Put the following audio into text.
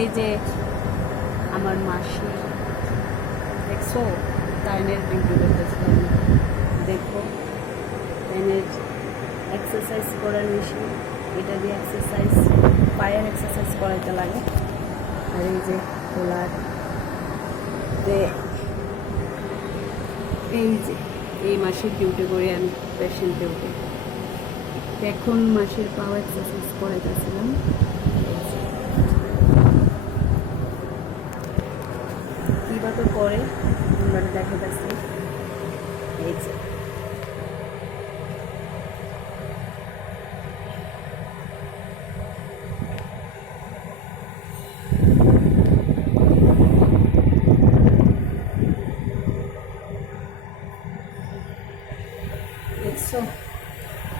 এই যে আমার মাসি দেখছো তাইনের ডিউটি করতেছিলাম, দেখো তাইনের এক্সারসাইজ করার মেশিন, এটা দিয়ে এক্সারসাইজ পায়ের এক্সারসাইজ করাইতে লাগে। আর এই যে খোলার এই যে এই মাসের ডিউটি করে আমি পেশেন্ট ডিউটি, এখন মাসের পাও এক্সারসাইজ করাইতেছিলাম। কিবা তো করে আমরা দেখাতেছি, এই যে দেখছো।